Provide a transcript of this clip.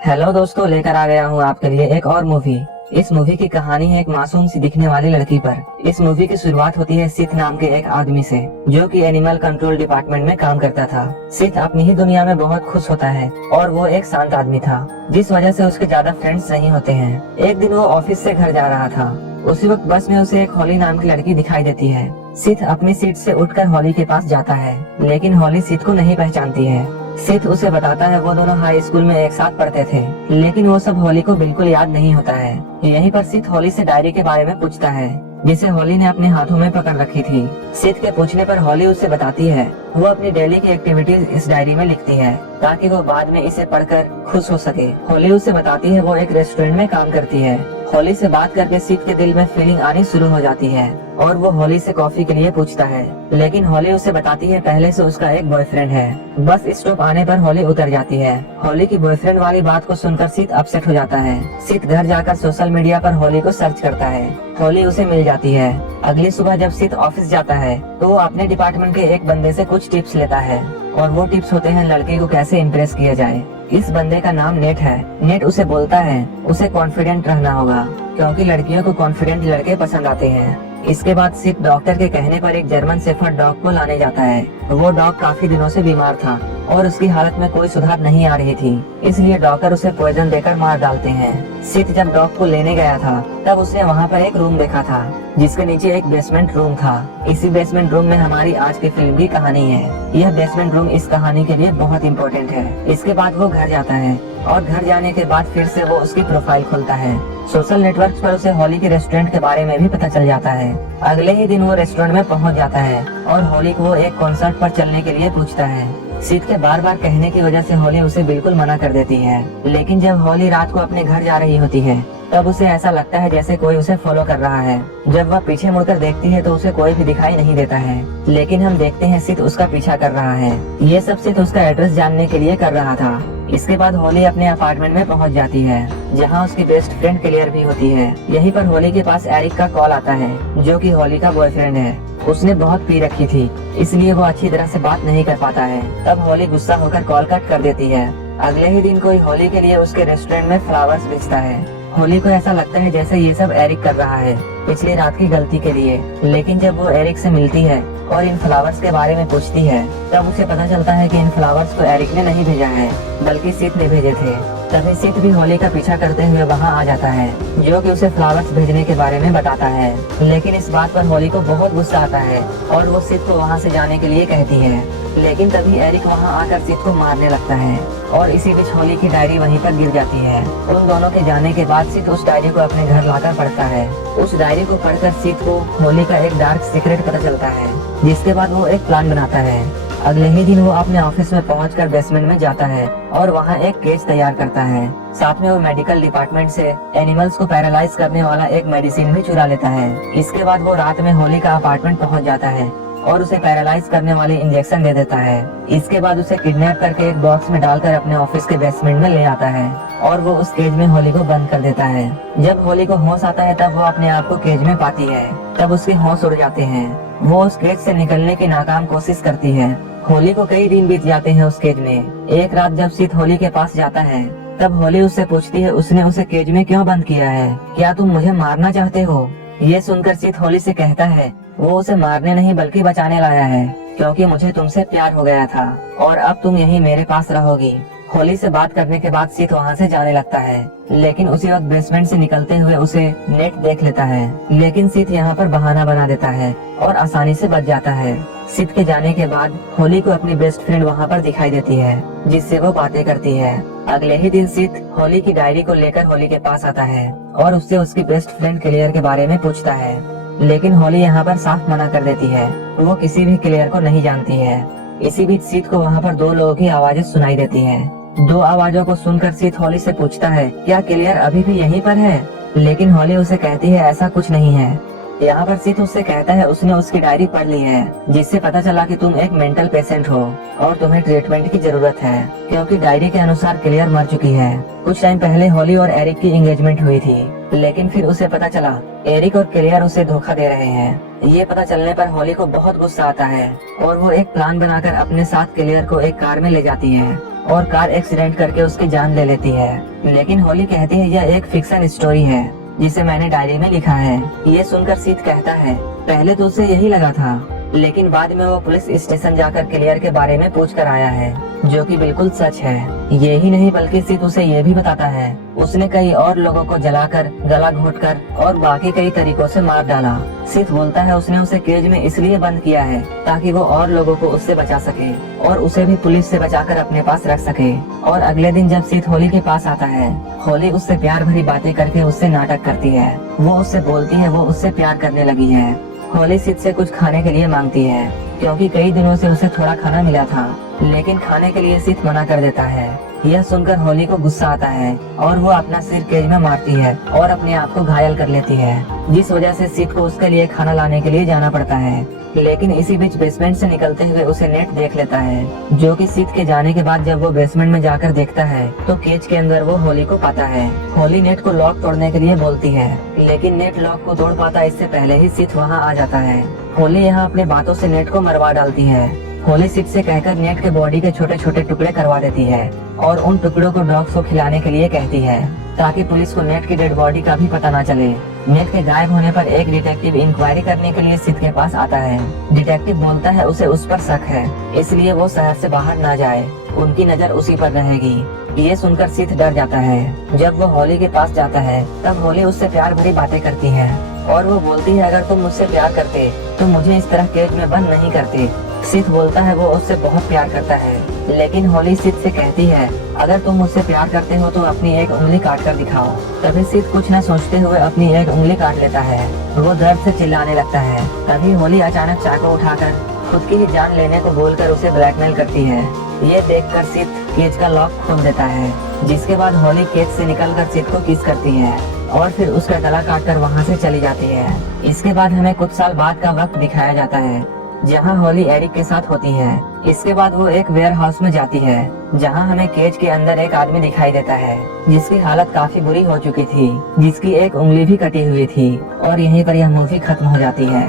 Hello दोस्तों, लेकर आ गया हूँ आपके लिए एक और मूवी। इस मूवी की कहानी है एक मासूम सी दिखने वाली लड़की पर। इस मूवी की शुरुआत होती है सिथ नाम के एक आदमी से, जो कि एनिमल कंट्रोल डिपार्टमेंट में काम करता था। सिथ अपनी ही दुनिया में बहुत खुश होता है और वो एक शांत आदमी था, जिस वजह से उसके ज्यादा फ्रेंड्स नहीं होते हैं। एक दिन वो ऑफिस से घर जा रहा था। उसी वक्त बस में उसे एक हॉली नाम की लड़की दिखाई देती है। सिथ अपनी सीट से उठकर हॉली के पास जाता है, लेकिन हॉली सिथ को नहीं पहचानती है। सिथ उसे बताता है वो दोनों हाई स्कूल में एक साथ पढ़ते थे, लेकिन वो सब हॉली को बिल्कुल याद नहीं होता है। यहीं पर सिथ हॉली से डायरी के बारे में पूछता है, जिसे हॉली ने अपने हाथों में पकड़ रखी थी। सिथ के पूछने पर हॉली उससे बताती है वो अपनी डेली की एक्टिविटीज इस डायरी में लिखती है, ताकि वो बाद में इसे पढ़कर खुश हो सके। हॉली उससे बताती है वो एक रेस्टोरेंट में काम करती है। हॉली से बात करके सिथ के दिल में फीलिंग आनी शुरू हो जाती है और वो हॉली से कॉफी के लिए पूछता है, लेकिन हॉली उसे बताती है पहले से उसका एक बॉयफ्रेंड है। बस स्टॉप आने पर हॉली उतर जाती है। हॉली की बॉयफ्रेंड वाली बात को सुनकर सिथ अपसेट हो जाता है। सिथ घर जाकर सोशल मीडिया पर हॉली को सर्च करता है। हॉली उसे मिल जाती है। अगली सुबह जब सिथ ऑफिस जाता है तो वो अपने डिपार्टमेंट के एक बंदे से कुछ टिप्स लेता है, और वो टिप्स होते हैं लड़के को कैसे इम्प्रेस किया जाए। इस बंदे का नाम नेट है। नेट उसे बोलता है उसे कॉन्फिडेंट रहना होगा, क्योंकि लड़कियों को कॉन्फिडेंट लड़के पसंद आते हैं। इसके बाद सिथ डॉक्टर के कहने पर एक जर्मन शेफर्ड डॉग को लाने जाता है। वो डॉग काफी दिनों से बीमार था और उसकी हालत में कोई सुधार नहीं आ रही थी, इसलिए डॉक्टर उसे पॉइजन देकर मार डालते हैं। सिथ जब डॉग को लेने गया था तब उसने वहाँ पर एक रूम देखा था, जिसके नीचे एक बेसमेंट रूम था। इसी बेसमेंट रूम में हमारी आज की फिल्म की कहानी है। यह बेसमेंट रूम इस कहानी के लिए बहुत इम्पोर्टेंट है। इसके बाद वो घर जाता है और घर जाने के बाद फिर से वो उसकी प्रोफाइल खोलता है। सोशल नेटवर्क पर उसे हॉली के रेस्टोरेंट के बारे में भी पता चल जाता है। अगले ही दिन वो रेस्टोरेंट में पहुंच जाता है और हॉली को वो एक कॉन्सर्ट पर चलने के लिए पूछता है। सिथ के बार बार कहने की वजह से हॉली उसे बिल्कुल मना कर देती है, लेकिन जब हॉली रात को अपने घर जा रही होती है तब उसे ऐसा लगता है जैसे कोई उसे फॉलो कर रहा है। जब वह पीछे मुड़कर देखती है तो उसे कोई भी दिखाई नहीं देता है, लेकिन हम देखते हैं सिथ उसका पीछा कर रहा है। ये सब सिथ उसका एड्रेस जानने के लिए कर रहा था। इसके बाद हॉली अपने अपार्टमेंट में पहुंच जाती है, जहां उसकी बेस्ट फ्रेंड क्लियर भी होती है। यहीं पर हॉली के पास एरिक का कॉल आता है, जो कि हॉली का बॉयफ्रेंड है। उसने बहुत पी रखी थी, इसलिए वो अच्छी तरह से बात नहीं कर पाता है। तब हॉली गुस्सा होकर कॉल कट कर देती है। अगले ही दिन कोई हॉली के लिए उसके रेस्टोरेंट में फ्लावर्स बेचता है। हॉली को ऐसा लगता है जैसे ये सब एरिक कर रहा है पिछली रात की गलती के लिए, लेकिन जब वो एरिक से मिलती है और इन फ्लावर्स के बारे में पूछती है तब उसे पता चलता है कि इन फ्लावर्स को एरिक ने नहीं भेजा है, बल्कि सिथ ने भेजे थे। तभी सिथ भी हॉली का पीछा करते हुए वहाँ आ जाता है, जो कि उसे फ्लावर्स भेजने के बारे में बताता है। लेकिन इस बात पर हॉली को बहुत गुस्सा आता है और वो सिथ को वहाँ से जाने के लिए कहती है, लेकिन तभी एरिक वहाँ आकर सिथ को मारने लगता है और इसी बीच हॉली की डायरी वहीं पर गिर जाती है। उन दोनों के जाने के बाद सिथ उस डायरी को अपने घर लाकर पढ़ता है। उस डायरी को पढ़कर सिथ को हॉली का एक डार्क सीक्रेट पता चलता है, जिसके बाद वो एक प्लान बनाता है। अगले ही दिन वो अपने ऑफिस में पहुंचकर बेसमेंट में जाता है और वहाँ एक केस तैयार करता है। साथ में वो मेडिकल डिपार्टमेंट से एनिमल्स को पैरालाइज करने वाला एक मेडिसिन भी चुरा लेता है। इसके बाद वो रात में हॉली का अपार्टमेंट पहुंच जाता है और उसे पैरालाइज करने वाले इंजेक्शन दे देता है। इसके बाद उसे किडनैप करके एक बॉक्स में डालकर अपने ऑफिस के बेसमेंट में ले आता है और वो उस केज में हॉली को बंद कर देता है। जब हॉली को होश आता है तब वो अपने आप को केज में पाती है। तब उसके होश उड़ जाते हैं। वो उस केज से निकलने की नाकाम कोशिश करती है। हॉली को कई दिन बीत जाते हैं उस केज में। एक रात जब सिथ हॉली के पास जाता है तब हॉली उससे पूछती है उसने उसे केज में क्यों बंद किया है, क्या तुम मुझे मारना चाहते हो। ये सुनकर सिथ हॉली से कहता है वो उसे मारने नहीं बल्कि बचाने लाया है, क्योंकि मुझे तुमसे प्यार हो गया था और अब तुम यहीं मेरे पास रहोगी। हॉली से बात करने के बाद सिथ वहाँ से जाने लगता है, लेकिन उसी वक्त बेसमेंट से निकलते हुए उसे नेट देख लेता है। लेकिन सिथ यहाँ पर बहाना बना देता है और आसानी से बच जाता है। सिथ के जाने के बाद हॉली को अपनी बेस्ट फ्रेंड वहाँ पर दिखाई देती है, जिससे वो बातें करती है। अगले ही दिन सिथ हॉली की डायरी को लेकर हॉली के पास आता है और उससे उसकी बेस्ट फ्रेंड क्लियर के बारे में पूछता है, लेकिन हॉली यहाँ पर साफ मना कर देती है। वो किसी भी क्लियर को नहीं जानती है। इसी बीच सिथ को वहाँ पर दो लोगों की आवाजें सुनाई देती हैं। दो आवाजों को सुनकर सिथ हॉली से पूछता है क्या क्लियर अभी भी यहीं पर है, लेकिन हॉली उसे कहती है ऐसा कुछ नहीं है। यहाँ पर सिथ उससे कहता है उसने उसकी डायरी पढ़ ली है, जिससे पता चला कि तुम एक मेंटल पेशेंट हो और तुम्हें ट्रीटमेंट की जरूरत है, क्योंकि डायरी के अनुसार क्लियर मर चुकी है। कुछ टाइम पहले हॉली और एरिक की एंगेजमेंट हुई थी, लेकिन फिर उसे पता चला एरिक और क्लियर उसे धोखा दे रहे हैं। ये पता चलने पर हॉली को बहुत गुस्सा आता है और वो एक प्लान बनाकर अपने साथ क्लियर को एक कार में ले जाती है और कार एक्सीडेंट करके उसकी जान ले लेती है। लेकिन होली कहती है यह एक फिक्शन स्टोरी है जिसे मैंने डायरी में लिखा है। ये सुनकर सीत कहता है पहले तो उसे यही लगा था, लेकिन बाद में वो पुलिस स्टेशन जाकर क्लियर के बारे में पूछ कर आया है, जो कि बिल्कुल सच है। यही नहीं बल्कि सीत उसे ये भी बताता है उसने कई और लोगों को जलाकर, गला घोंटकर और बाकी कई तरीकों से मार डाला। सीत बोलता है उसने उसे केज में इसलिए बंद किया है ताकि वो और लोगों को उससे बचा सके और उसे भी पुलिस से बचाकर अपने पास रख सके। और अगले दिन जब सीत होली के पास आता है, होली उससे प्यार भरी बातें करके उससे नाटक करती है। वो उससे बोलती है वो उससे प्यार करने लगी है। होली सीत से कुछ खाने के लिए मांगती है क्योंकि कई दिनों से उसे थोड़ा खाना मिला था, लेकिन खाने के लिए सीत मना कर देता है। यह सुनकर होली को गुस्सा आता है और वो अपना सिर केज में मारती है और अपने आप को घायल कर लेती है, जिस वजह से सीत को उसके लिए खाना लाने के लिए जाना पड़ता है। लेकिन इसी बीच बेसमेंट से निकलते हुए उसे नेट देख लेता है, जो कि सीत के जाने के बाद जब वो बेसमेंट में जाकर देखता है तो केज के अंदर वो होली को पाता है। होली नेट को लॉक तोड़ने के लिए बोलती है, लेकिन नेट लॉक को तोड़ पाता इससे पहले ही सीत वहाँ आ जाता है। होली यहाँ अपने बातों से नेट को मरवा डालती है। होली सीत से कहकर नेट के बॉडी के छोटे छोटे टुकड़े करवा देती है और उन टुकड़ों को डॉग्स को खिलाने के लिए कहती है ताकि पुलिस को नेट की डेड बॉडी का भी पता न चले। नेट के गायब होने पर एक डिटेक्टिव इंक्वायरी करने के लिए सीत के पास आता है। डिटेक्टिव बोलता है उसे उस पर शक है, इसलिए वो शहर से बाहर न जाए, उनकी नजर उसी पर रहेगी। ये सुनकर सीत डर जाता है। जब वो होली के पास जाता है तब होली उससे प्यार भरी बातें करती है और वो बोलती है अगर तुम मुझसे प्यार करते तो मुझे इस तरह केज में बंद नहीं करते। सीत बोलता है वो उससे बहुत प्यार करता है, लेकिन होली सीत से कहती है अगर तुम मुझसे प्यार करते हो तो अपनी एक उंगली काट कर दिखाओ। तभी सीत कुछ न सोचते हुए अपनी एक उंगली काट लेता है। वो दर्द से चिल्लाने लगता है। तभी होली अचानक चाकू उठाकर खुद की ही जान लेने को बोलकर उसे ब्लैकमेल करती है। ये देखकर सीत केज का लॉक खोल देता है, जिसके बाद होली केज से निकलकर सीत को किस करती है और फिर उसका गला काटकर वहाँ से चली जाती है। इसके बाद हमें कुछ साल बाद का वक्त दिखाया जाता है जहाँ होली एरिक के साथ होती है। इसके बाद वो एक वेयर हाउस में जाती है जहाँ हमें केज के अंदर एक आदमी दिखाई देता है जिसकी हालत काफी बुरी हो चुकी थी, जिसकी एक उंगली भी कटी हुई थी। और यहीं पर यह मूवी खत्म हो जाती है।